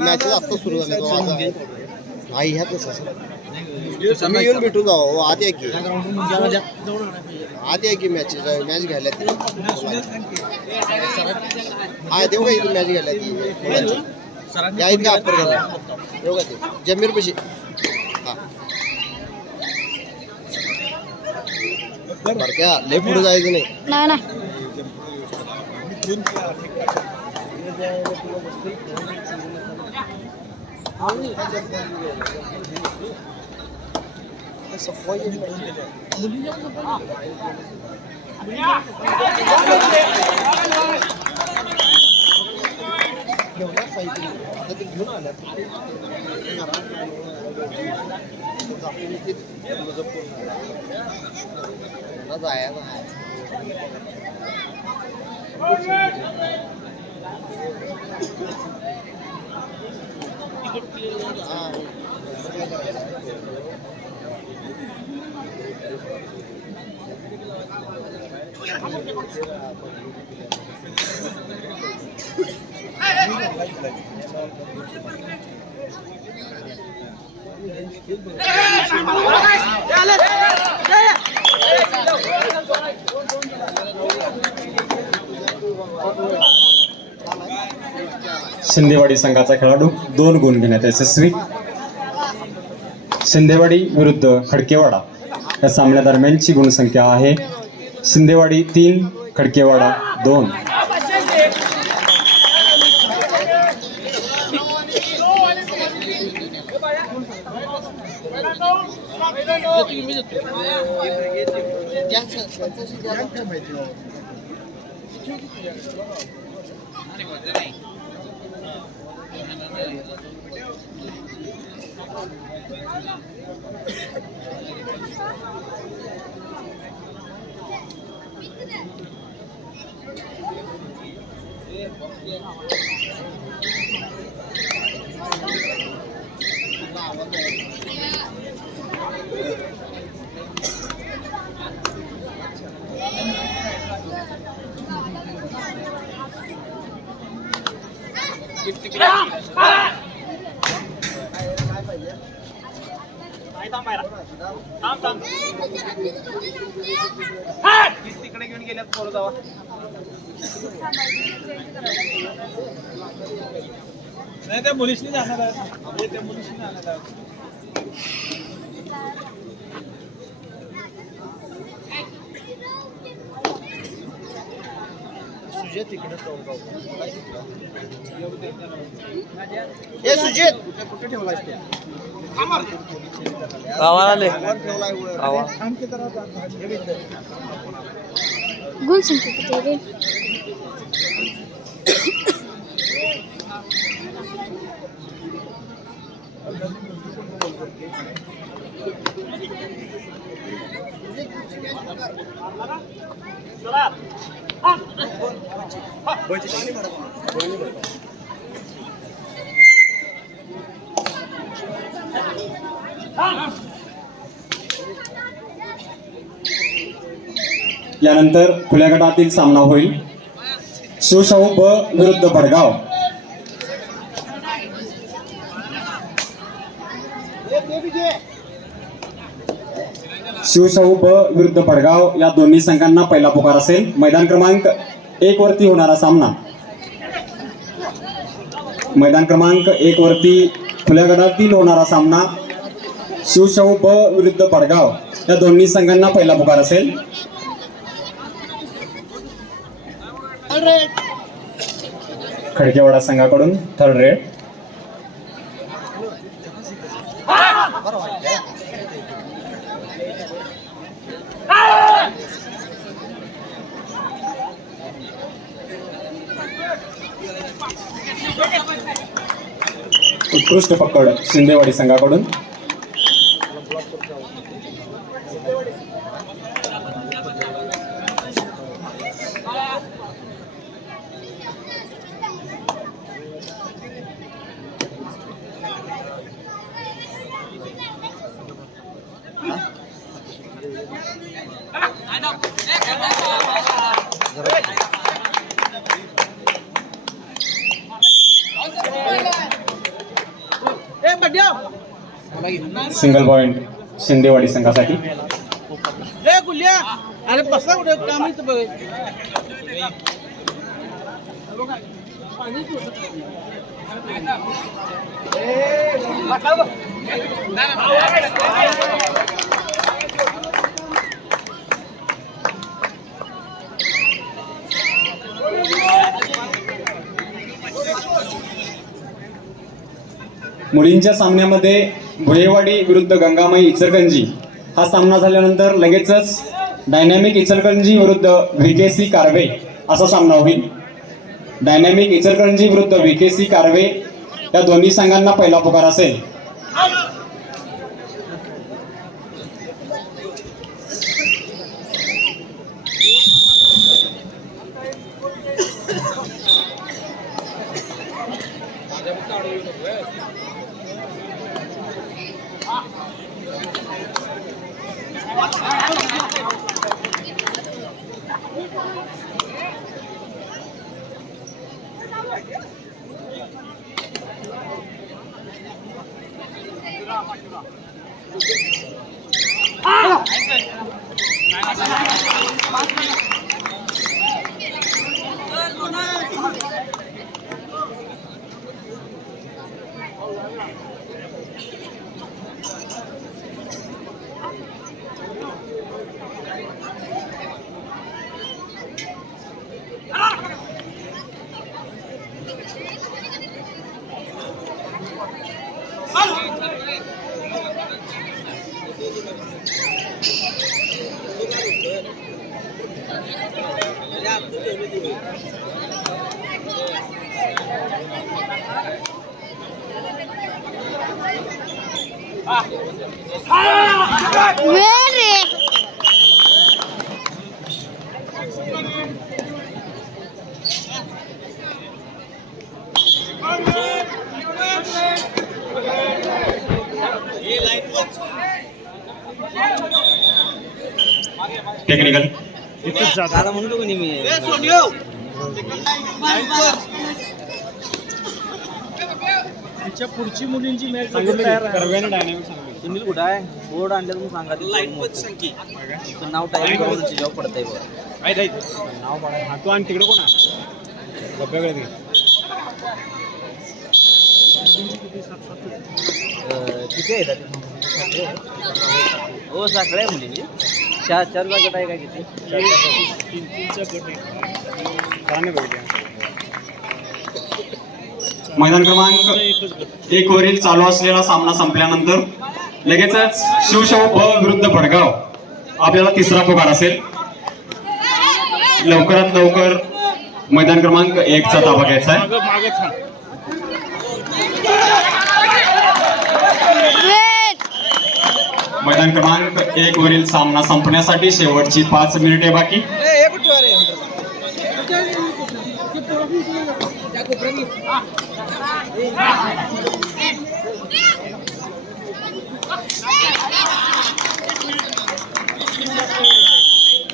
Matches आता सुरू झाले. आई ह्यातच तुम्ही येऊन भेटून जाऊ. आत या की मॅच घ्यायला हा देऊ का इथून मॅच घ्यायला ती या इथं अप्पर घ्यायला देऊ का ते जमीर पैसे हा बरं क्या लय पुढे जायचं नाही ना घेऊन आल्या शिंदेवाडी संघाचा खेळाडू 2 गुण घेण्यात यशस्वी. शिंदेवाडी विरुद्ध खडकेवाडा या सामन्यादरम्यानची गुणसंख्या आहे शिंदेवाडी 3 खडकेवाडा 2. तिकडे घेऊन गेल्यात पोरं जावा नाही त्या मुलीशी जाणार आहे त्या मुलीशी जाणार आहे सुजित तिकडे ए सुजित कुठे ठेवलायस ते गावाला गुण संख्या किती आहे रे? यानंतर खुल्या गटातील सामना होईल शिवशाहू ब विरुद्ध भडगाव. शिवशाहू ब विरुद्ध भडगाव या दोन्ही संघांना पहिला पुकार असेल. मैदान क्रमांक 1 वरती होणारा सामना. मैदान क्रमांक 1 वरती खुल्या गटातील होणारा सामना शिवशाहू ब विरुद्ध भडगाव या दोन्ही संघांना पहिला पुकार असेल. खडकेवाडा संघाकडून 3rd रेड. उत्कृष्ट पकड शिंदेवाडी संघाकडून. सिंगल पॉइंट शिंदेवाडी संघासाठी. अरे बसा कुठे काम इथं बघ. मुलींच्या सामन्यामध्ये भुयेवाडी विरुद्ध गंगामाई इचलकरंजी हा सामना झाल्यानंतर लगेचच डायनॅमिक इचलकरंजी विरुद्ध व्हीकेसी कारवे असा सामना होईल. डायनॅमिक इचलकरंजी विरुद्ध व्हीकेसी कारवे या दोन्ही संघांना पहिला पुकार असेल. वेरी टेक्निकल म्हणतो कोणी मी तिच्या पुढची मुलींची मॅच तयार आहे. सुनील कुठं आहे बोर्ड आणलं तुम्ही सांगा तुमचं नाव टाईप करून जॉब पडतंय बघा. नाव पडा तू आणि तिकडे कोण किती आहेत ते? हो सगळ्या मुलींची 4 गट आहे का किती? मैदान क्रमांक 1 वरील चालू असलेला सामना संपल्यानंतर लगेचच शिवशाहू ब विरुद्ध भडगाव आपल्याला तिसरा पुकार असेल. लवकरात लवकर मैदान क्रमांक 1 चा ताबा घ्यायचा आहे. मैदान क्रमांक 1 वरील सामना संपण्यासाठी शेवटची 5 मिनिटे बाकी.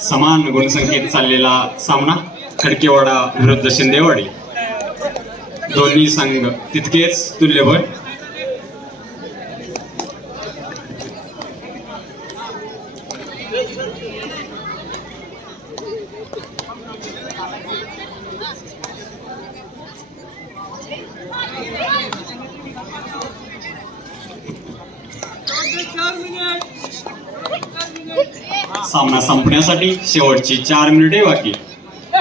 समान गुणसंख्येत चाललेला सामना खडकेवाडा विरुद्ध शिंदेवाडी. दोन्ही संघ तितकेच तुल्यबळ. सामना संपण्यासाठी शेवटची 4 मिनिटे बाकी.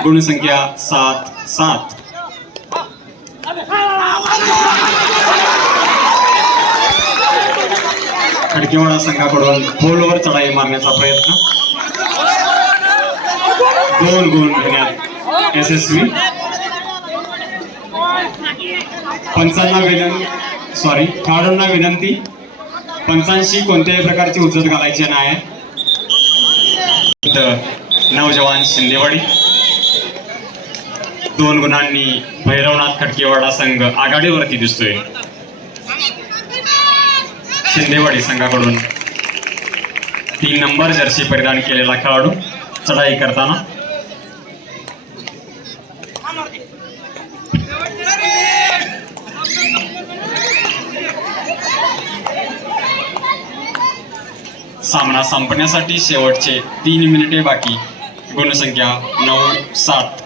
गुणसंख्या 7-7. खडकेवाडा संघाकडून पोलवर चढाई मारण्याचा प्रयत्न. 2 गुण घेण्यात यशस्वी. खेळाडूंना विनंती, पंचांशी कोणत्याही प्रकारची उजत घालायची नाही. नवजवान शिंदेवाडी 2 गुणांनी भैरवनाथ खडकेवाडा संघ आघाडीवरती दिसतोय. शिंदेवाडी संघाकडून 3 नंबर जर्सी परिधान केलेला खेळाडू चढाई करताना. सामना संपण्यासाठी शेवटचे 3 मिनिटे बाकी. गुणसंख्या 9-7.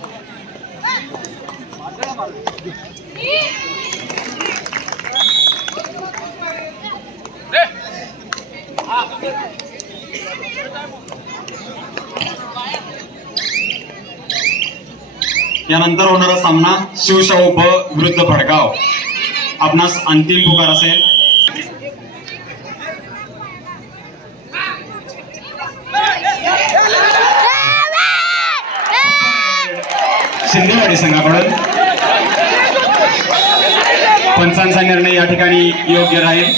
यानंतर होणारा सामना शिवशाहू ब विरुद्ध भडगाव. आपणास अंतिम पुकार असेल. शिंदेवाडी संघाकडून पंचांचा निर्णय या ठिकाणी योग्य राहील.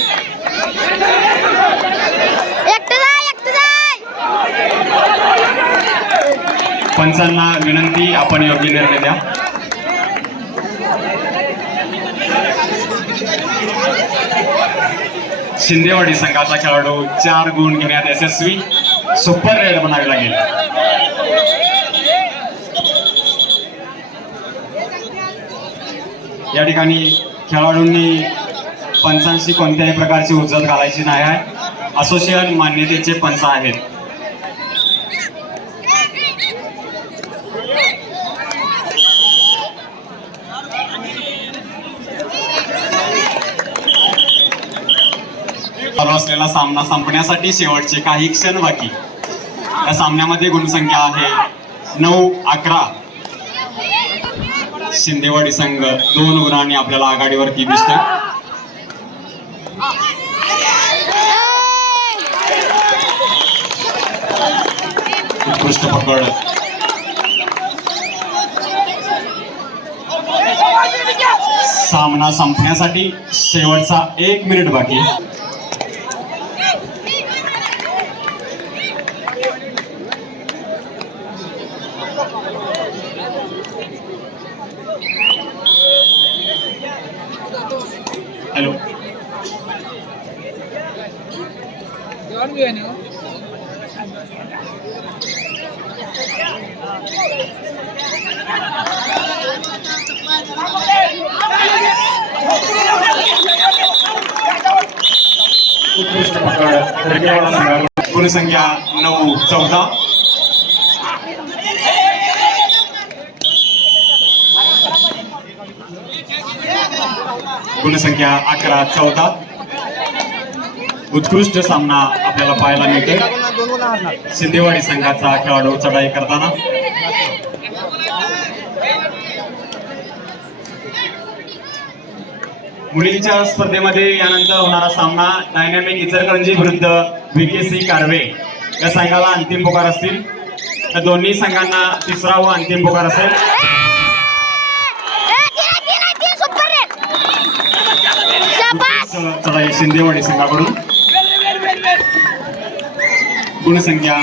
पंचांना विनंती, आपण योग्य निर्णय द्या. शिंदेवाडी संघाचा खेळाडू 4 गुण घेण्यात यशस्वी. सुपर रेड बनावे लागेल. या ठिकाणी खेळाडूंनी पंचांशी कोणत्याही प्रकारची उजत घालायची नाही आहे. असोसिएशन मान्यतेचे पंच आहेत. चालू असलेला सामना संपण्यासाठी शेवटचे काही क्षण बाकी. या सामन्यामध्ये गुणसंख्या आहे 9-11. शिंदेवाडी संघ 2 गुणांनी आपल्याला आघाडीवरती दिसतो. उत्कृष्ट पकड. सामना संपण्यासाठी शेवटचा 1 मिनिट बाकी. हॅलो. उत्कृष्ट पकड. गुणसंख्या 9-14. गुणसंख्या 11-14. उत्कृष्ट सामना आपल्याला पाहायला मिळतोय. सिद्धेवाडी संघाचा खेळाडू चढाई करताना. मुलींच्या स्पर्धेमध्ये यानंतर होणारा सामना डायनॅमिक इचलकरंजी विरुद्ध VKC कारवे या संघाला अंतिम पुकार असतील. तर दोन्ही संघांना तिसरा व अंतिम पुकार असेल. चढाई शिंदेवाडी संघाकडून. गुणसंख्या